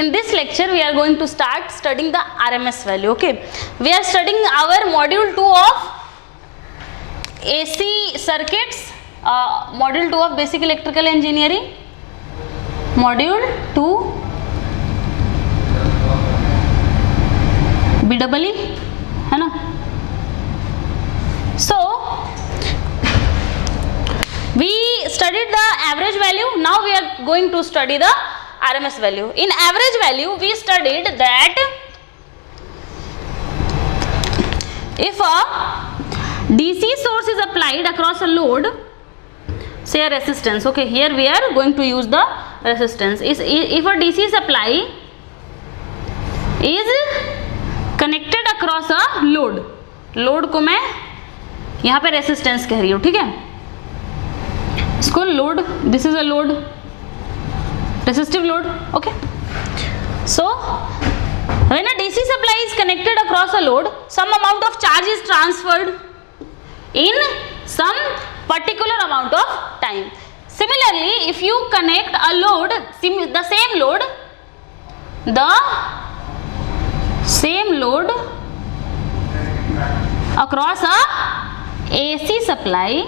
In this lecture we are going to start studying the RMS value. Okay, we are studying our module 2 of AC circuits, module 2 of basic electrical engineering, module 2 BEE है ना. So we studied the average value. Now we are going to study the RMS value. In average value we studied that if a DC source is applied across a load, say a resistance, okay, here we are going to use the resistance. If a DC supply is connected across a load, load को मैं यहाँ पे resistance कह रही हूँ, ठीक है, इसको load, this is a load, resistive load, okay. So when a DC supply is connected across a load, some amount of charge is transferred in some particular amount of time. Similarly, if you connect a load, the same load across a AC supply,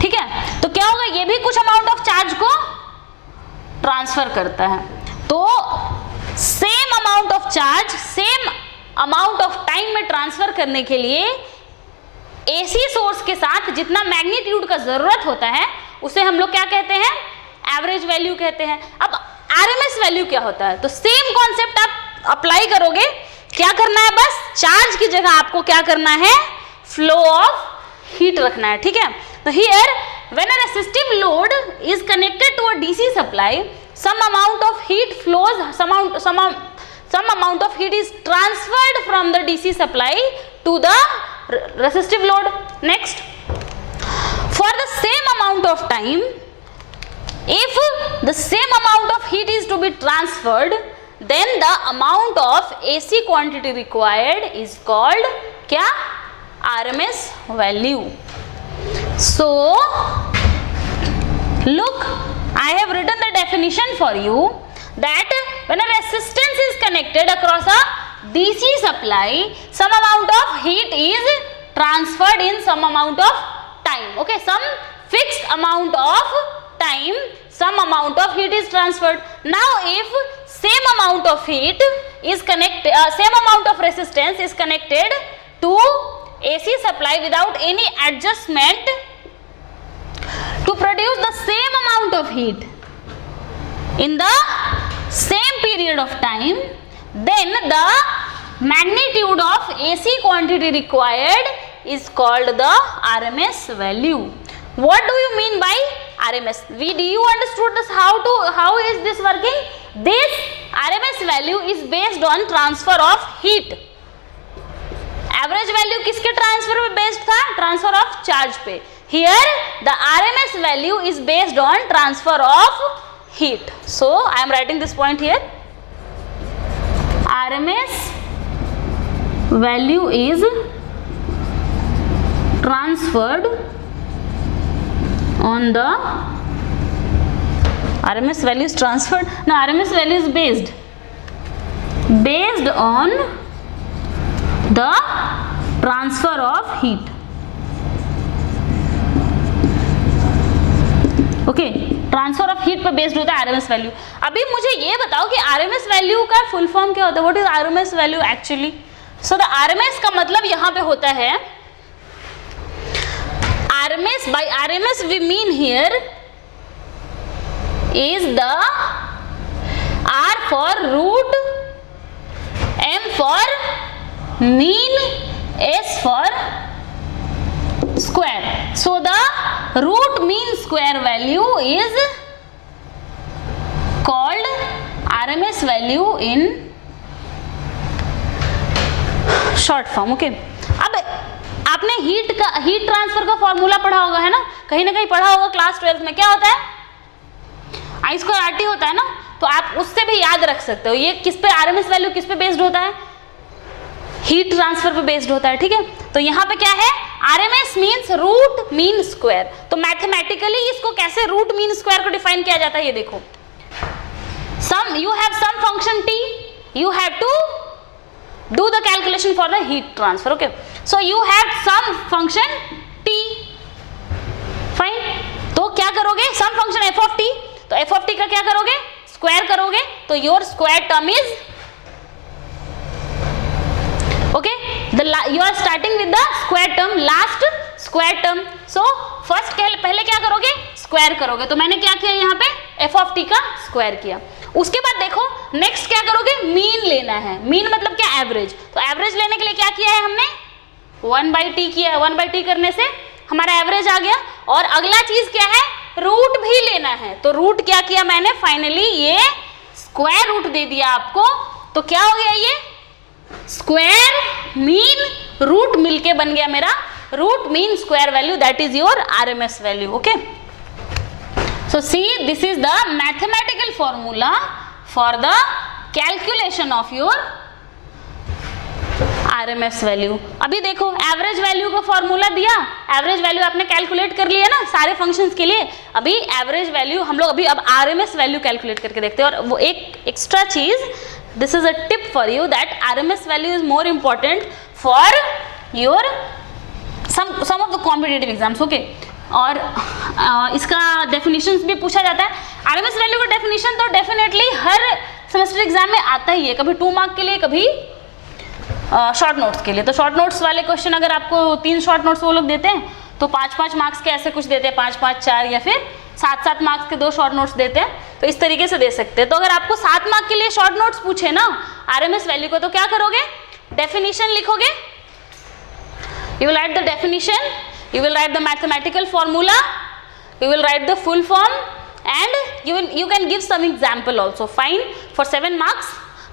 ठीक है, तो क्या होगा, ये भी कुछ amount of charge को transfer करता है. तो same amount of charge same amount of time में ट्रांसफर करने के लिए एसी सोर्स के साथ जितना मैग्नीट्यूड का जरूरत होता है उसे हम लोग क्या कहते हैं, एवरेज वैल्यू कहते हैं. अब आरएमएस वैल्यू क्या होता है, तो सेम कॉन्सेप्ट आप अप्लाई करोगे. क्या करना है, बस चार्ज की जगह आपको क्या करना है, फ्लो ऑफ हीट रखना है, ठीक है. तो here when a resistive load is connected to a DC supply, some amount of heat flows, some amount of heat is transferred from the DC supply to the resistive load. Next, for the same amount of time, if the same amount of heat is to be transferred, then the amount of AC quantity required is called क्या, RMS value. So look, I have written the definition for you that when a resistance is connected across a DC supply, some amount of heat is transferred in some amount of time. Okay, some fixed amount of time, some amount of heat is transferred. Now if same amount of heat is connected, same amount of resistance is connected to AC supply without any adjustment to produce the same amount of heat in the same period of time, then the magnitude of AC quantity required is called the RMS value. What do you mean by RMS? Do you understood this? How is this working? This RMS value is based on transfer of heat. Average value किसके transfer पे based था, transfer of charge पे. Here the RMS value is based on transfer of heat. So I am writing this point here. RMS value is transferred on the RMS value is transferred. Now RMS value is based on the transfer of heat. Okay, transfer of heat पर based होता है RMS value. अभी मुझे ये बताओ कि RMS value का full form क्या होता है, what is RMS value actually. So the RMS का मतलब यहाँ पे होता है, RMS, by RMS we mean here is the R for root, M for mean, S for square. So the root mean square value is called RMS value in short form. Okay. अब आपने heat transfer का formula पढ़ा होगा, है ना, कहीं ना कहीं पढ़ा होगा क्लास 12 में. क्या होता है, आई स्क्वायर आर टी होता है ना, तो आप उससे भी याद रख सकते हो. ये किस पे, RMS वैल्यू किस पे बेस्ड होता है, हीट ट्रांसफर पे बेस्ड होता है, ठीक है. तो यहाँ पे क्या है, RMS means root mean square. तो मैथमेटिकली इसको कैसे रूट मीन स्क्वायर को डिफाइन किया जाता है, ये देखो. some function t, you have to do the calculation for the heat transfer. Okay, so you have some function t, fine. तो क्या करोगे, some function f of t, तो f of t का क्या करोगे, स्क्वायर करोगे, तो your square term is okay, you are starting with the square term, last square term. So first पहले क्या करोगे, स्क्वायर करोगे, तो मैंने क्या किया यहाँ पे f of t का स्क्वायर किया. उसके बाद देखो नेक्स्ट क्या करोगे, मीन लेना है. मीन मतलब क्या, एवरेज. तो एवरेज लेने के लिए क्या किया है हमने, 1/t किया है. 1/t करने से हमारा एवरेज आ गया. और अगला चीज क्या है, रूट भी लेना है. तो रूट क्या किया मैंने, फाइनली ये स्क्वायर रूट दे दिया आपको. तो क्या हो गया, ये स्क्वायर मीन रूट मिलके बन गया मेरा root mean square value, that is your RMS value. Okay, so see, this is the mathematical formula for the calculation of your RMS value. अभी देखो एवरेज वैल्यू का फॉर्मूला दिया, एवरेज वैल्यू आपने calculate कर लिया ना सारे फंक्शंस के लिए. अभी एवरेज वैल्यू हम लोग अभी अब RMS वैल्यू कैलकुलेट करके देखते हैं. और वो एक एक्स्ट्रा चीज, this is a tip for you that RMS value is more important for your some of the competitive exams. okay, और इसका डेफिनेशंस भी पूछा जाता है. RMS वैल्यू का डेफिनेशन तो डेफिनेटली हर सेमेस्टर एग्जाम में आता ही है, कभी 2 मार्क के लिए, कभी शॉर्ट नोट्स के लिए. तो शॉर्ट नोट्स वाले क्वेश्चन अगर आपको 3 शॉर्ट नोट्स वो लोग देते हैं तो 5-5 मार्क्स के ऐसे कुछ देते हैं, 5-5, 4 या फिर 7-7 मार्क्स के 2 शॉर्ट नोट्स देते हैं. तो इस तरीके से दे सकते हैं. तो अगर आपको 7 मार्क के लिए शॉर्ट नोट्स पूछे ना RMS वैल्यू को, तो क्या करोगे, डेफिनेशन लिखोगे. You will write the definition, you will write the mathematical formula, you will write the full form, and you can give some example also. Fine, for 7 marks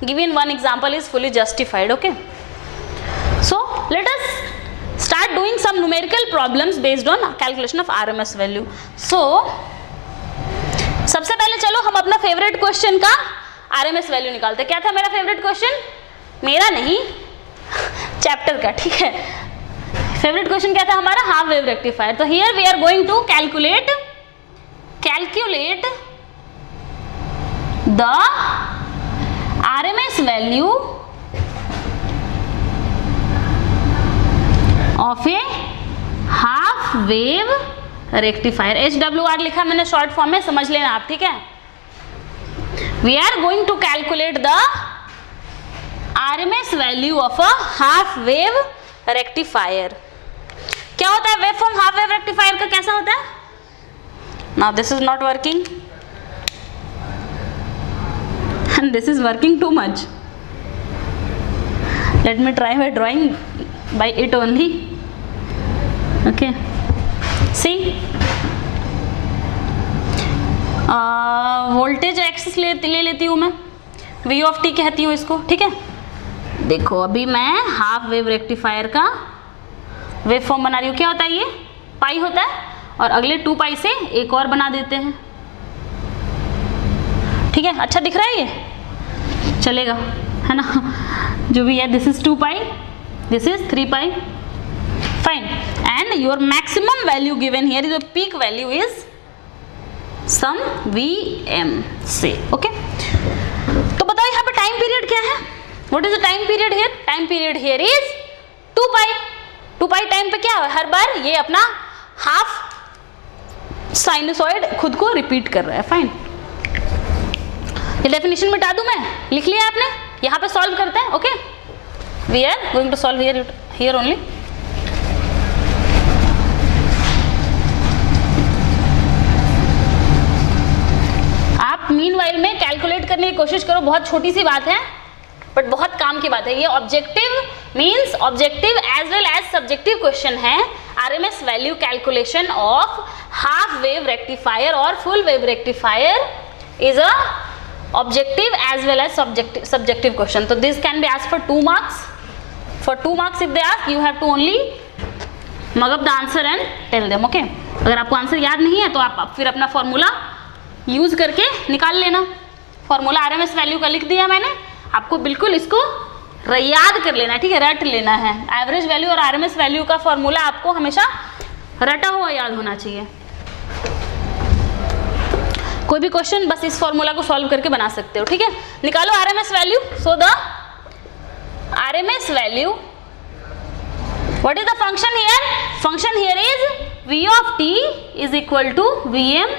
given one example is fully justified. okay, so let us start doing some numerical problems based on calculation of RMS value. So सबसे पहले चलो हम अपना favourite question का RMS value निकालते हैं. क्या था मेरा फेवरेट क्वेश्चन, मेरा नहीं चैप्टर का, ठीक है. फेवरेट क्वेश्चन क्या था हमारा, हाफ वेव रेक्टिफायर. तो here we are going to calculate the RMS value of a half wave rectifier. HWR लिखा मैंने शॉर्ट फॉर्म में, समझ लेना आप, ठीक है. We are going to calculate the RMS value of a half wave rectifier. क्या होता है wave form half wave rectifier का, कैसा होता है. Now this is not working and this is working too much. Let me try by drawing by it only. Okay, see voltage axis ले लेती हूँ मैं, V ऑफ t कहती हूँ इसको, ठीक है. देखो अभी मैं हाफ वेव रेक्टिफायर का वेव फॉर्म बना रही हूँ. क्या होता है, ये पाई होता है, और अगले 2 पाई से एक और बना देते हैं, ठीक है. अच्छा दिख रहा है, ये चलेगा, है ना, जो भी है. This is 2 pi, this is 3 pi, fine. And your maximum value given here is your peak value is some Vm से. ओके, तो बताओ यहाँ पे टाइम पीरियड क्या है, what is the time period here. Time period here is 2 pi. 2 pi time पे क्या है, हर बार ये अपना हाफ साइनसॉइड खुद को रिपीट कर रहा है. फाइन, ये डेफिनेशन मिटा दूं मैं, लिख लिया आपने. यहाँ पे सॉल्व करते हैं. Okay, we are going to solve here only. आप मीनवाइल में कैलकुलेट करने की कोशिश करो, बहुत छोटी सी बात है बट बहुत काम की बात है. ये objective means objective as well as subjective question है. RMS value calculation of half wave rectifier और full wave rectifier is a objective as well as subjective question. So this can be asked for 2 marks. For 2 marks if they ask, you have to only mug up the answer and tell them. Okay, अगर आपको answer याद नहीं है तो आप फिर अपना formula use करके निकाल लेना. फॉर्मूला RMS वैल्यू का लिख दिया मैंने, आपको बिल्कुल इसको याद कर लेना है, ठीक है, रट लेना है. एवरेज वैल्यू और RMS वैल्यू का फॉर्मूला आपको हमेशा रटा हुआ याद होना चाहिए. कोई भी क्वेश्चन बस इस फॉर्मूला को सॉल्व करके बना सकते हो, ठीक है। निकालो RMS value. So the RMS value, what is the function here? Function here is v of t is equal to vm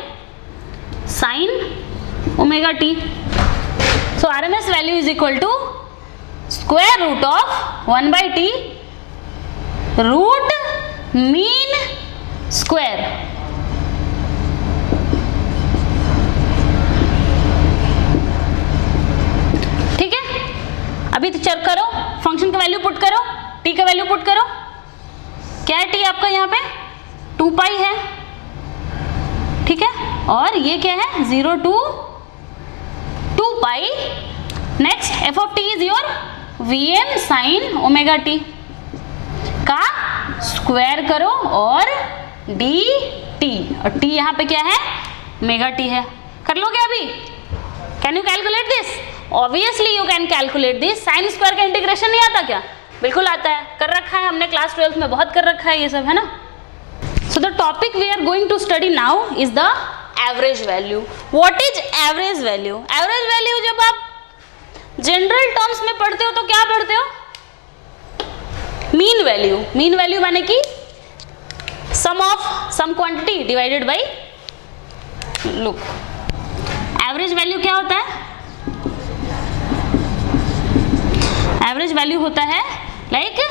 sin omega t. So RMS value is equal to square root of 1 by t root mean square. ठीक है, अभी तो check करो, function का value put करो, t का value put करो। क्या है t आपका यहाँ पे? 2 पाई है, ठीक है, और ये क्या है? 0 to 2 pi. Next f of t is your vm sin omega t का स्क्वायर करो और dt, और t यहाँ पे क्या है? ओमेगा t है। कर लोगे अभी? Can you calculate this? Obviously you can calculate this. Sine square का इंटीग्रेशन नहीं आता क्या? बिल्कुल आता है, कर रखा है हमने, क्लास 12th में बहुत कर रखा है ये सब, है ना। So the topic we are going to study now is the average value. What is average value? Average value जब आप जनरल टर्म्स में पढ़ते हो तो क्या पढ़ते हो? Mean value. मीन वैल्यू माने कि sum of some quantity divided by, look, average value क्या होता है? एवरेज वैल्यू होता है like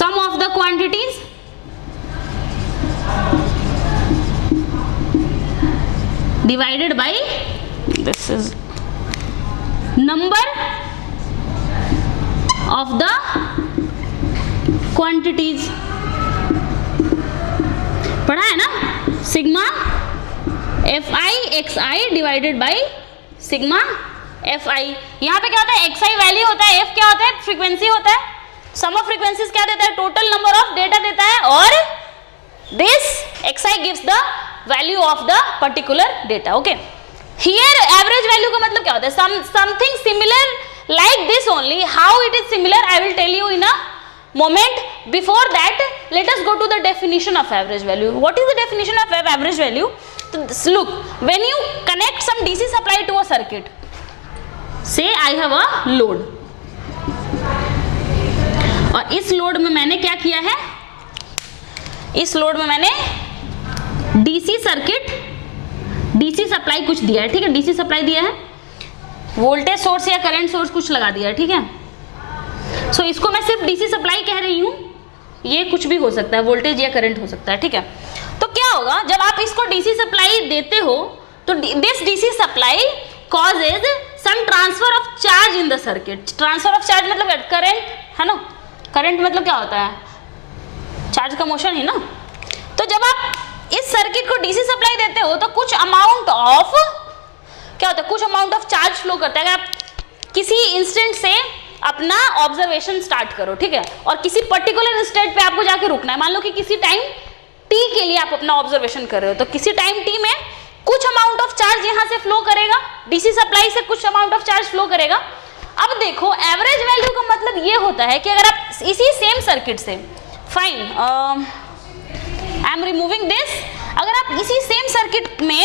sum of the quantities divided by, this is number of the quantities. पढ़ा है ना? Sigma fi xi divided by sigma fi। यहाँ पे क्या होता है? xi वैल्यू होता है, f क्या होता है? फ्रीक्वेंसी होता है। सम ऑफ फ्रीक्वेंसीज क्या देता है? टोटल नंबर ऑफ डेटा देता है, और this xi gives the value of the particular data. Okay, here average value का मतलब क्या होता है? Something similar like this only. How it is similar I will tell you in a moment. Before that, let us go to the definition of average value. What is the definition of average value? So look, when you connect some DC supply to a circuit, say I have a load, और इस load में मैंने क्या किया है? इस load में मैंने डीसी सर्किट, डीसी सप्लाई कुछ दिया है, ठीक है, डीसी सप्लाई दिया है, वोल्टेज सोर्स या करंट सोर्स कुछ लगा दिया है, ठीक है। सो इसको मैं सिर्फ डीसी सप्लाई कह रही हूँ, ये कुछ भी हो सकता है, वोल्टेज या करंट हो सकता है, ठीक है। तो क्या होगा जब आप इसको डीसी सप्लाई देते हो, तो this DC supply causes some transfer of charge in the circuit. Transfer of charge मतलब करंट, है ना। करंट मतलब क्या होता है? चार्ज का मोशन ही ना। तो जब आप इस सर्किट को डीसी सप्लाई देते हो तो कुछ अमाउंट ऑफ क्या होता है? कुछ अमाउंट ऑफ चार्ज फ्लो करता है। अगर आप किसी इंस्टेंट से अपना ऑब्जर्वेशन स्टार्ट करो, ठीक है, और किसी पर्टिकुलर स्टेट पे आपको जाके रुकना है, मान लो कि किसी टाइम टी के लिए आप अपना ऑब्जर्वेशन कर रहे हो, तो किसी टाइम टी में कुछ अमाउंट ऑफ चार्ज यहाँ से फ्लो करेगा, डीसी सप्लाई से कुछ अमाउंट ऑफ चार्ज फ्लो करेगा। अब देखो एवरेज वैल्यू का मतलब ये होता है कि अगर आप इसी सेम सर्किट से, fine, I am removing this, अगर आप इसी सेम सर्किट में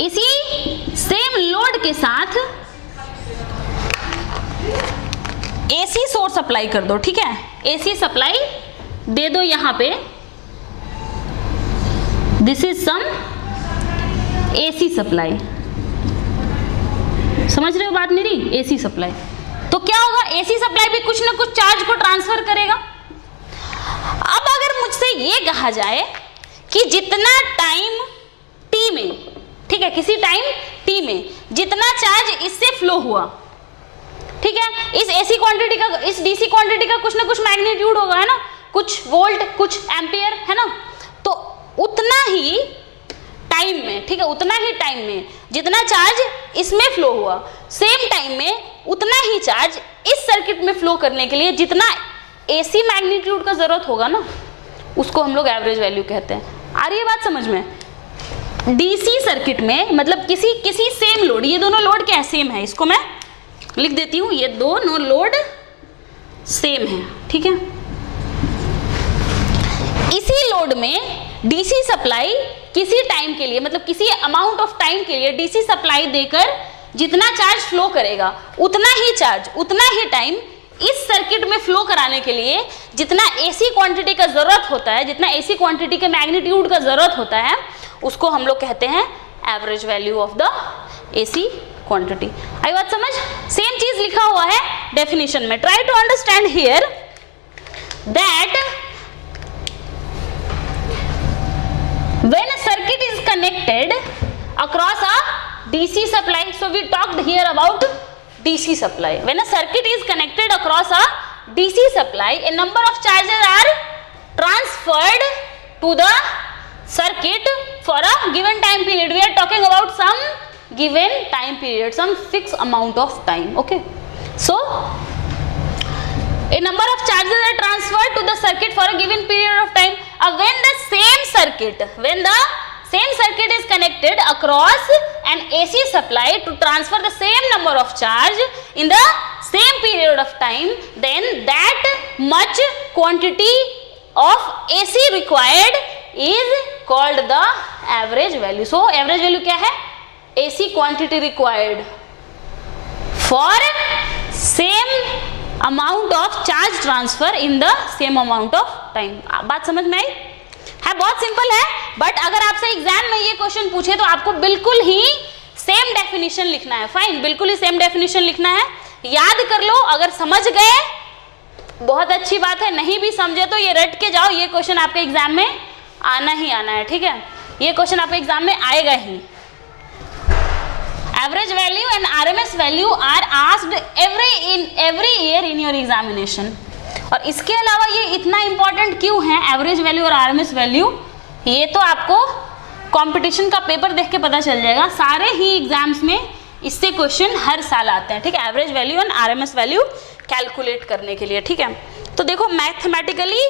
इसी सेम लोड के साथ एसी सोर्स अप्लाई कर दो, ठीक है, एसी सप्लाई दे दो यहाँ पे, this is some AC supply, समझ रहे हो बात मेरी? एसी सप्लाई, तो क्या होगा? एसी सप्लाई भी कुछ ना कुछ चार्ज को ट्रांसफर करेगा। अब अगर मुझसे ये कहा जाए कि जितना टाइम टी में, ठीक है, किसी टाइम टी में जितना चार्ज इससे फ्लो हुआ, ठीक है, इस एसी क्वांटिटी का, इस डीसी क्वांटिटी का कुछ ना कुछ मैग्नीट्यूड होगा, है ना, कुछ वोल्ट, कुछ एम्पियर, है ना, तो उतना ही टाइम में, ठीक है, उतना ही टाइम में जितना चार्ज इसमें फ्लो हुआ, सेम टाइम में उतना ही चार्ज इस सर्किट में फ्लो करने के लिए जितना एसी मैग्नीट्यूड का जरूरत होगा ना, उसको हम लोग एवरेज वैल्यू कहते हैं। आ रही है बात समझ में? डीसी सर्किट में मतलब किसी सेम लोड, ये दोनों लोड क्या है? सेम है, इसको मैं लिख देती हूँ, ये दोनों लोड सेम है, ठीक है। इसी लोड में डीसी सप्लाई किसी टाइम के लिए, मतलब किसी अमाउंट ऑफ टाइम के लिए डीसी सप्लाई देकर जितना चार्ज फ्लो करेगा उतना ही चार्ज, उतना ही टाइम इस सर्किट में फ्लो कराने के लिए जितना एसी क्वांटिटी का जरूरत होता है, जितना एसी क्वांटिटी के मैग्नीट्यूड का जरूरत होता है, उसको हम लोग कहते हैं average value of the AC quantity. आई बात समझ? सेम चीज लिखा हुआ है डेफिनेशन में। Try to understand here that when a circuit is connected across a DC supply, so we talked here about DC supply. When a circuit is connected across a DC supply, a number of charges are transferred to the circuit for a given time period. We are talking about some given time period, some fixed amount of time. Okay, so a number of charges are transferred to the circuit for a given period of time. When the same circuit is connected across an AC supply to transfer the same number of charge in the same period of time, then that much quantity of AC required is called the average value. So average value क्या है? AC quantity required for same amount of charge transfer in the same amount of time. बात समझ में आई है? बहुत simple है, but अगर आपसे एग्जाम में ये क्वेश्चन पूछे तो आपको बिल्कुल ही सेम डेफिनेशन लिखना है। फाइन, बिल्कुल ही सेम डेफिनेशन लिखना है, याद कर लो। अगर समझ गए बहुत अच्छी बात है, नहीं भी समझे तो ये रट के जाओ, ये क्वेश्चन आपके एग्जाम में आना ही आना है। ठीक है, ये क्वेश्चन आपके एग्जाम में आएगा ही। Average value and RMS value are asked every year in your examination. और इसके अलावा ये इतना इंपॉर्टेंट क्यों है एवरेज वैल्यू और RMS वैल्यू, ये तो आपको कंपटीशन का पेपर देख के पता चल जाएगा। सारे ही एग्जाम्स में इससे क्वेश्चन हर साल आते हैं। ठीक है, average value and RMS value calculate करने के लिए। ठीक है, तो देखो मैथमेटिकली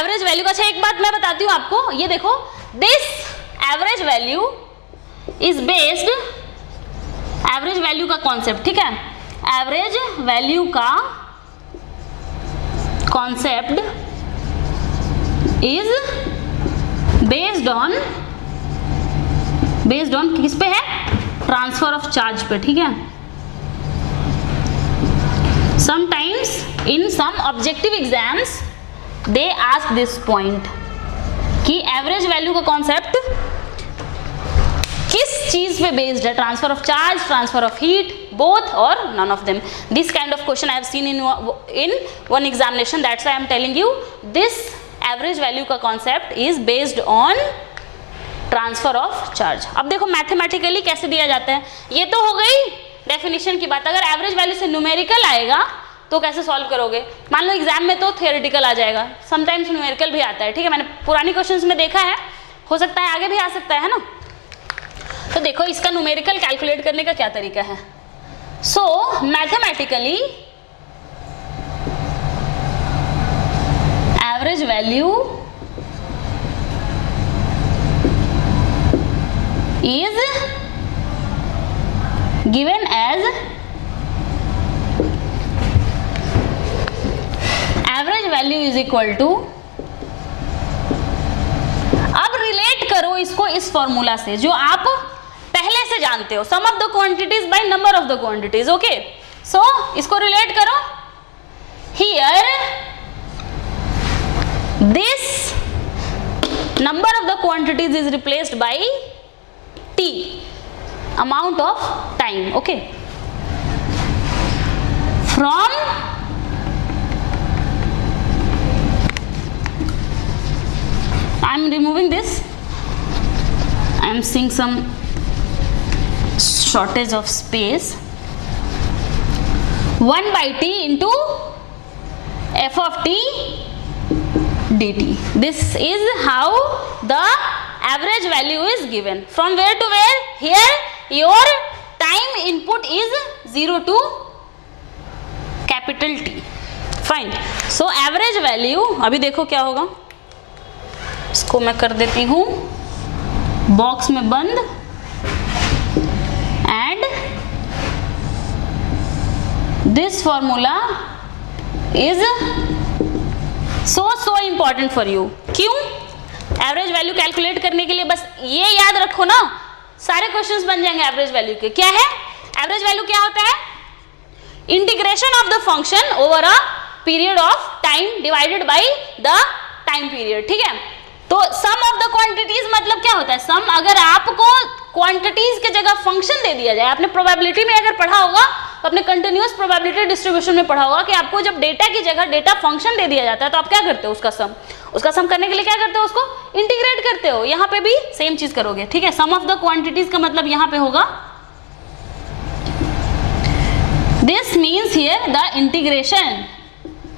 एवरेज वैल्यू का, अच्छा एक बात मैं बताती हूँ आपको, ये देखो this average value is based, average value का कॉन्सेप्ट, ठीक है, एवरेज वैल्यू का कॉन्सेप्ट इज बेस्ड ऑन किस पे है? ट्रांसफर ऑफ चार्ज पे। ठीक है, sometimes in some objective exams they ask this point कि एवरेज वैल्यू का कॉन्सेप्ट किस चीज पे बेस्ड है? Transfer of charge, transfer of heat, both और none of them. This kind of question I have seen in one examination, that's why I am telling you this average value का concept is based on transfer of charge. अब देखो mathematically कैसे दिया जाता है, ये तो हो गई डेफिनेशन की बात। अगर एवरेज वैल्यू से न्यूमेरिकल आएगा तो कैसे सॉल्व करोगे? मान लो एग्जाम में तो थियोरेटिकल आ जाएगा, समटाइम्स न्यूमेरिकल भी आता है। ठीक है, मैंने पुरानी क्वेश्चंस में देखा है, हो सकता है आगे भी आ सकता है ना। तो देखो इसका न्यूमेरिकल कैलकुलेट करने का क्या तरीका है। So mathematically average value is given as average value is equal to, अब रिलेट करो इसको इस फॉर्मूला से जो आप पहले से जानते हो, sum of the quantities by number of the quantities. Okay, so इसको रिलेट करो। Here this number of the quantities is replaced by T, amount of time. Okay, from I am removing this, I am seeing some shortage of space, 1 by T into f of t dt. This is how the average value is given. From where to where? Here your time input is 0 to capital T. Fine. So average value, अभी देखो क्या होगा, इसको मैं कर देती हूँ box में बंद, and this formula is so important for you. क्यों? एवरेज वैल्यू कैलकुलेट करने के लिए बस ये याद रखो ना, सारे क्वेश्चंस बन जाएंगे एवरेज वैल्यू के। क्या है एवरेज वैल्यू? क्या होता है? Integration of the function over a period of time divided by the time period. ठीक है, तो सम ऑफ द क्वांटिटीज मतलब क्या होता है? सम, अगर आपको क्वांटिटीज के जगह फंक्शन दे दिया जाए, आपने प्रोबेबिलिटी में अगर पढ़ा होगा तो अपने कंटिन्यूअस प्रोबेबिलिटी डिस्ट्रीब्यूशन में पढ़ा होगा कि आपको जब डेटा की जगह डेटा फंक्शन दे दिया जाता है तो आप क्या करते हो? उसका सम करने के लिए क्या करते हो? उसको इंटीग्रेट करते हो। यहाँ पे भी सेम चीज करोगे। ठीक है, सम ऑफ द क्वांटिटीज का मतलब यहाँ पे होगा this means here the integration,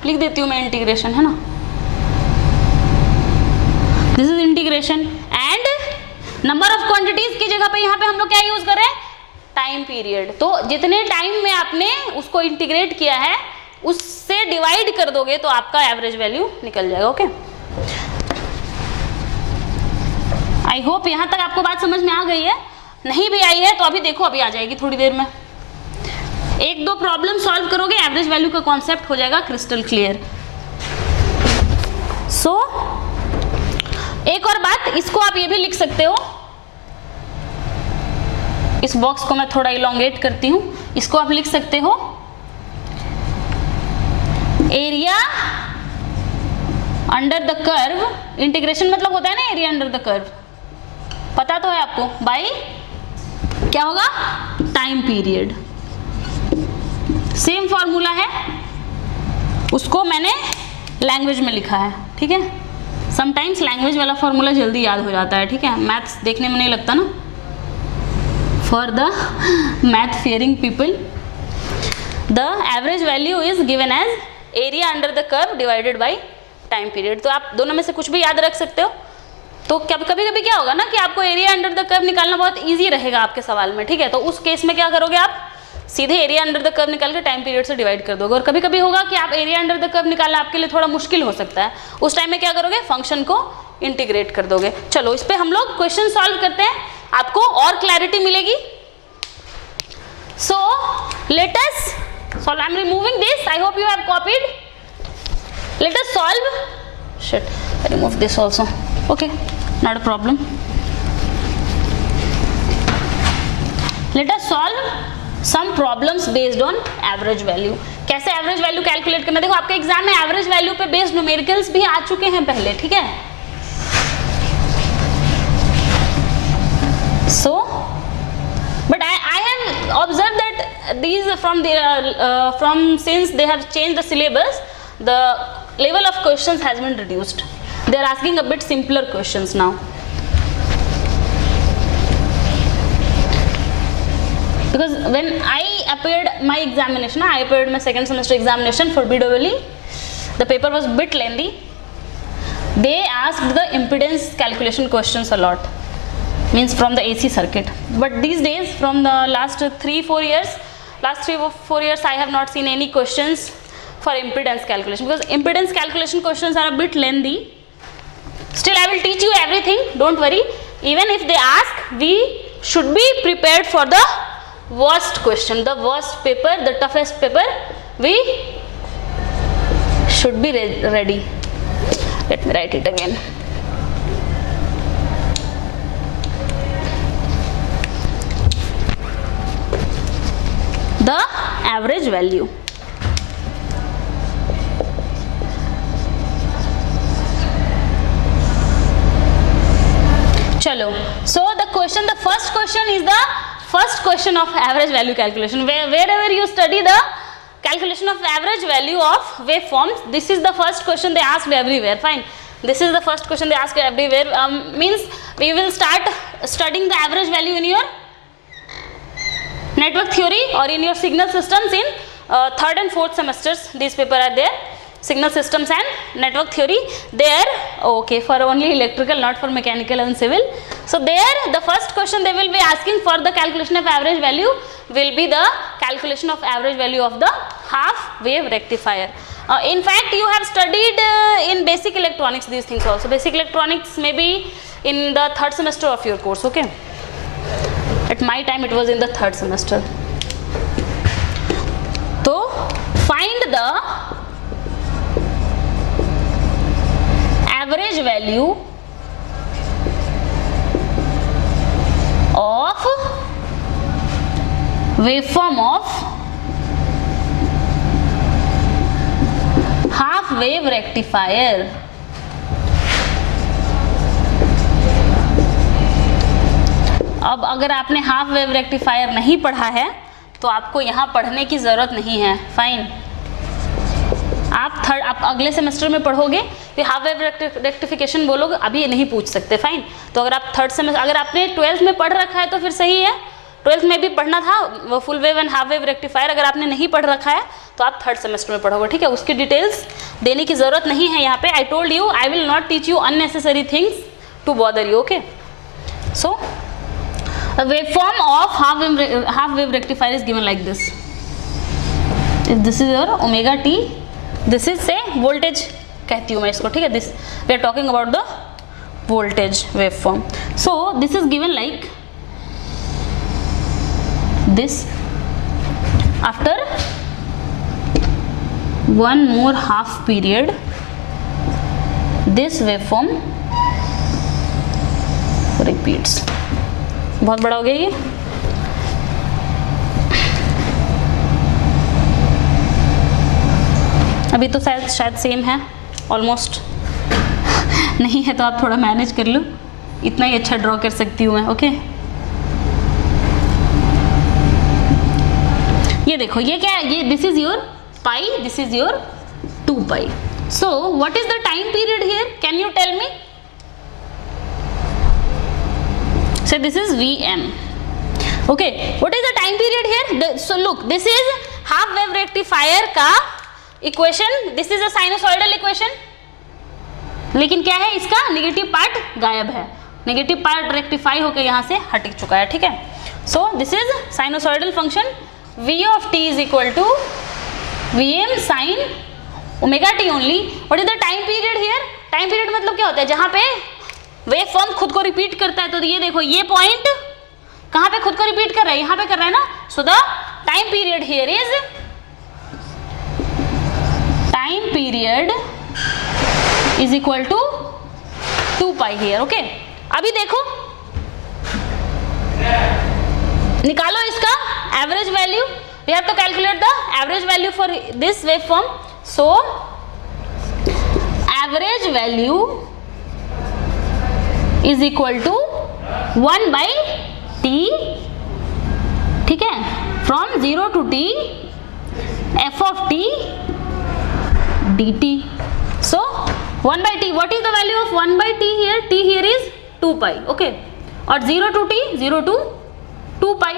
लिख देती हूं मैं इंटीग्रेशन, है ना, this is integration. And number of quantities की जगह पे यहाँ पे हम लोग क्या यूज कर रहे हैं? Time period. तो जितने टाइम में आपने उसको इंटीग्रेट किया है उससे डिवाइड कर दोगे तो आपका एवरेज वैल्यू निकल जाएगा। ओके, आई होप यहां तक आपको बात समझ में आ गई है। नहीं भी आई है तो अभी देखो, अभी आ जाएगी थोड़ी देर में। एक दो प्रॉब्लम सॉल्व करोगे, एवरेज वैल्यू का कॉन्सेप्ट हो जाएगा क्रिस्टल क्लियर। सो एक और बात, इसको आप ये भी लिख सकते हो, इस बॉक्स को मैं थोड़ा इलोंगेट करती हूं, इसको आप लिख सकते हो area under the curve. Integration मतलब होता है ना एरिया अंडर द कर्व, पता तो है आपको, बाय क्या होगा? Time period. सेम फॉर्मूला है, उसको मैंने लैंग्वेज में लिखा है। ठीक है, समटाइम्स लैंग्वेज वाला फॉर्मूला जल्दी याद हो जाता है। ठीक है, मैथ्स देखने में नहीं लगता ना, for the math fearing people. The average value is given as area under the curve divided by time period. तो आप दोनों में से कुछ भी याद रख सकते हो। तो कभी कभी क्या होगा ना कि आपको एरिया अंडर द कर्व निकालना बहुत इजी रहेगा आपके सवाल में। ठीक है, तो उस केस में क्या करोगे? आप सीधे एरिया अंडर द कर्व निकाल के टाइम पीरियड से डिवाइड कर दोगे। और कभी कभी होगा कि आप एरिया अंडर द कर्व निकालना आपके लिए थोड़ा मुश्किल हो सकता है, उस टाइम में क्या करोगे? फंक्शन को इंटीग्रेट कर दोगे। चलो इस पे हम लोग क्वेश्चन सॉल्व करते हैं, आपको और क्लैरिटी मिलेगी। So let us solve. I am removing this, I hope you have copied. Let us solve. Shit, I remove this also. Okay, not a problem. Let us solve some problems based on average value. कैसे average value calculate करना? देखो आपके exam में average value पे based numericals भी आ चुके हैं पहले। ठीक है, so but I have observed that these from since they have changed the syllabus, the level of questions has been reduced. They are asking a bit simpler questions now. Because when I appeared my examination, I appeared my second semester examination for BEE, the paper was a bit lengthy. They asked the impedance calculation questions a lot, means from the AC circuit. But these days, from the last 3-4 years, I have not seen any questions for impedance calculation, because impedance calculation questions are a bit lengthy. Still I will teach you everything, don't worry. Even if they ask, we should be prepared for the worst question, the worst paper, the toughest paper. We should be ready. Let me write it again. The average value. Chalo. So the first question is the first question of average value calculation. Wherever you study the calculation of average value of waveforms, this is the first question they asked everywhere. Fine. This is the first question they ask everywhere. Means we will start studying the average value in your network theory or in your signal systems in 3rd and 4th semesters. These papers are there. Signal systems and network theory. There, okay, for only electrical, not for mechanical and civil. So there, the first question they will be asking for the calculation of average value will be the calculation of average value of the half wave rectifier. In fact, you have studied in basic electronics these things also. Basic electronics may be in the 3rd semester of your course, okay? At my time, it was in the 3rd semester. So, find the average value waveform of half wave rectifier. अब अगर आपने half wave rectifier नहीं पढ़ा है तो आपको यहाँ पढ़ने की जरूरत नहीं है, फाइन। आप अगले सेमेस्टर में पढ़ोगे तो हाफ वेव रेक्टिफिकेशन बोलोगे, अभी नहीं पूछ सकते, फाइन। तो अगर आप थर्ड सेमेस्टर, अगर आपने 12th में पढ़ रखा है तो फिर सही है, 12th में भी पढ़ना था वो full wave and half wave rectifier. अगर आपने नहीं पढ़ रखा है तो आप थर्ड सेमेस्टर में पढ़ोगे, ठीक है। उसकी डिटेल्स देने की जरूरत नहीं है यहाँ पे। I told you I will not teach you unnecessary things to bother you, okay. So the waveform of half wave rectifier is given like this. If this is your omega t, this is say voltage कहती हूँ मैं इसको, ठीक है। This we are talking about the voltage waveform. So this is given like this. After one more half period, this waveform repeats. बहुत बड़ा हो गया ये। अभी तो शायद सेम है ऑलमोस्ट, नहीं है तो आप थोड़ा मैनेज कर लो, इतना ही अच्छा ड्रॉ कर सकती हूँ मैं, ओके। ये देखो ये क्या है, ये this is your pi, this is your 2 pi. So what is the time period here, can you tell me? So this is Vm. Okay, what is the time period here? So look, this is half wave rectifier का equation. This is a sinusoidal equation. लेकिन क्या है, इसका negative part गायब है, negative part rectify होकर यहाँ से हट चुका है, ठीक है। So this is sinusoidal function. V of t is equal to Vm sin omega t only. What is the time period here? Time period मतलब क्या होता है, जहाँ पे वेव फॉर्म खुद को रिपीट करता है। तो ये देखो ये पॉइंट कहाँ पे खुद को रिपीट कर रहा है, यहाँ पे कर रहा है ना। So the time period here is, time period is equal to 2 pi here, okay. अभी देखो निकालो इसका average value, we have to calculate the average value for this wave form. So average value is equal to 1 by T, ठीक है, from 0 to t f of t dt. So 1 by t, what is the value of 1 by t here? T here is 2 pi, okay, और 0 to t 0 to 2 pi.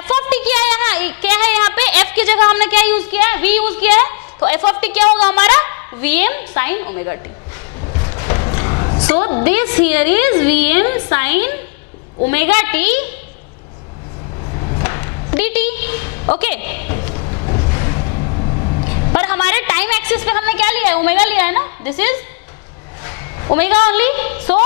f of t क्या है, क्या है यहाँ पे, f की जगह हमने क्या यूज किया है, v यूज किया है, तो f of t क्या होगा हमारा, Vm sin omega t. So this here is Vm sin omega t dt, okay. पर हमारे टाइम एक्सिस पे हमने क्या लिया है, ओमेगा लिया है ना, this is omega only. So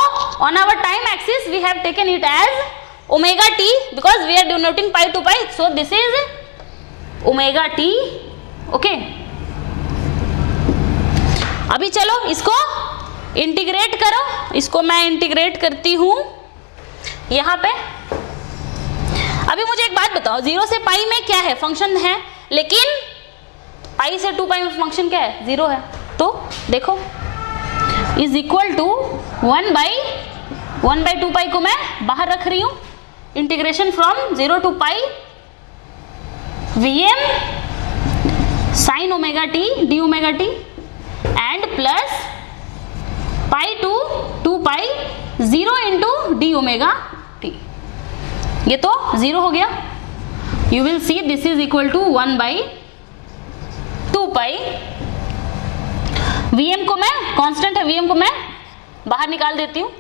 on our time axis we have taken it as omega T because we are denoting pi to pi. So this is omega T, okay. अभी चलो इसको इंटीग्रेट करो, इसको मैं integrate करती हूं यहाँ पे. अभी मुझे एक बात बताओ, 0 से पाई में क्या है, फंक्शन है, लेकिन पाई से 2 पाई में फंक्शन क्या है, 0 है. तो देखो is equal to 1 by 2 pi को मैं बाहर रख रही हूं. Integration from 0 to pi Vm sine omega T D omega T and plus pi to 2 pi 0 into D omega T. ये तो 0 हो गया. You will see this is equal to 1 by 2 pi. Vm को मैं कांस्टेंट है, Vm को मैं बाहर निकाल देती हूँ.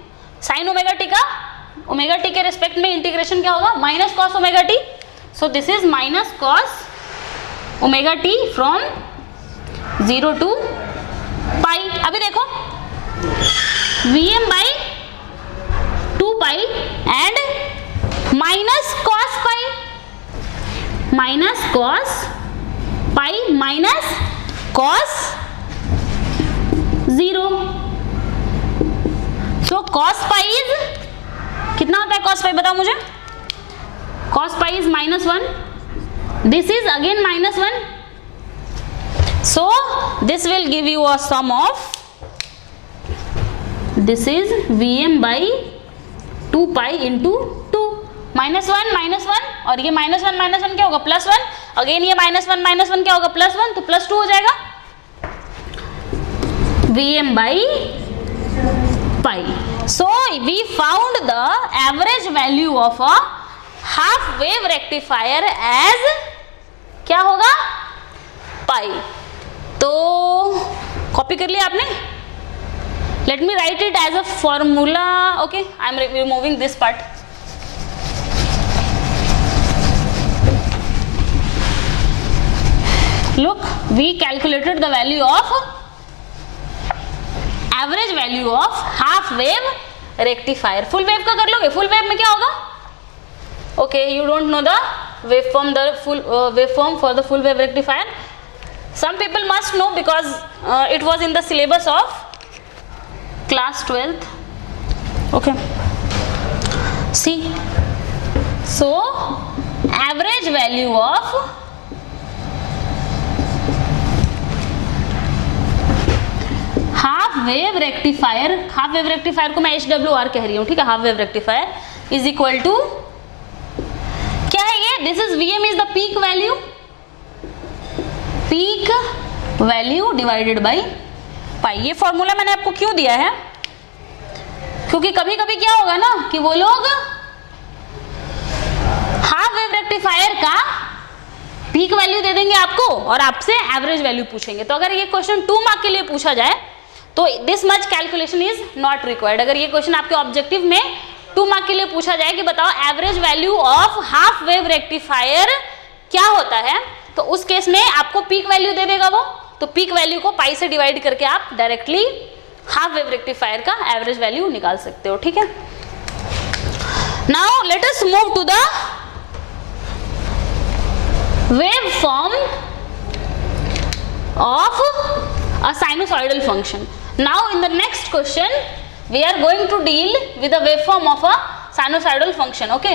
साइन ओमेगा टी का ओमेगा टी के रिस्पेक्ट में इंटीग्रेशन क्या होगा, minus cos omega t. So this is minus cos omega t from 0 to pi. अभी देखो Vm by 2 pi and minus cos pi, minus cos pi minus cos 0. So cos pi is कितना होता है, cos pi बताओ मुझे. Cos pi is -1 this is again minus 1, so this will give you a sum of, this is Vm by 2 pi into 2, -1 और ये -1 क्या होगा +1, again ये -1 क्या होगा +1, तो +2 हो जाएगा Vm by pi. So we found the average value of a half wave rectifier as क्या होगा पाई. तो कॉपी कर लिया आपने. Let me write it as a formula. Okay, I am removing this part. Look, we calculated the value of average value of half wave rectifier. Full wave का कर लोगे. Full wave में क्या होगा? Okay, you don't know the waveform, the full waveform for the full wave rectifier. Some people must know because it was in the syllabus of class 12th. Okay, see, so average value of half wave rectifier, half wave rectifier को मैं HWR कह रही हूँ, ठीक है, half wave rectifier is equal to क्या है ये, this is Vm is the peak value divided by pi. ये फॉर्मूला मैंने आपको क्यों दिया है, क्योंकि कभी कभी क्या होगा ना कि वो लोग हाफ वेव रेक्टिफायर का पीक वैल्यू दे देंगे आपको और आपसे एवरेज वैल्यू पूछेंगे. तो अगर ये क्वेश्चन 2 मार्क के लिए पूछा जाए तो this much calculation is not required. अगर ये क्वेश्चन आपके ऑब्जेक्टिव में 2 मार्क के लिए पूछा जाए कि बताओ average value of half wave rectifier क्या होता है, तो उस केस में आपको पीक वैल्यू दे देगा वो. तो पीक वैल्यू को पाई से डिवाइड करके आप डायरेक्टली हाफ वेव रेक्टिफायर का एवरेज वैल्यू निकाल सकते हो, ठीक है. Now let us move to the waveform of a sinusoidal function. Now in the next question we are going to deal with the waveform of a sinusoidal function. Okay.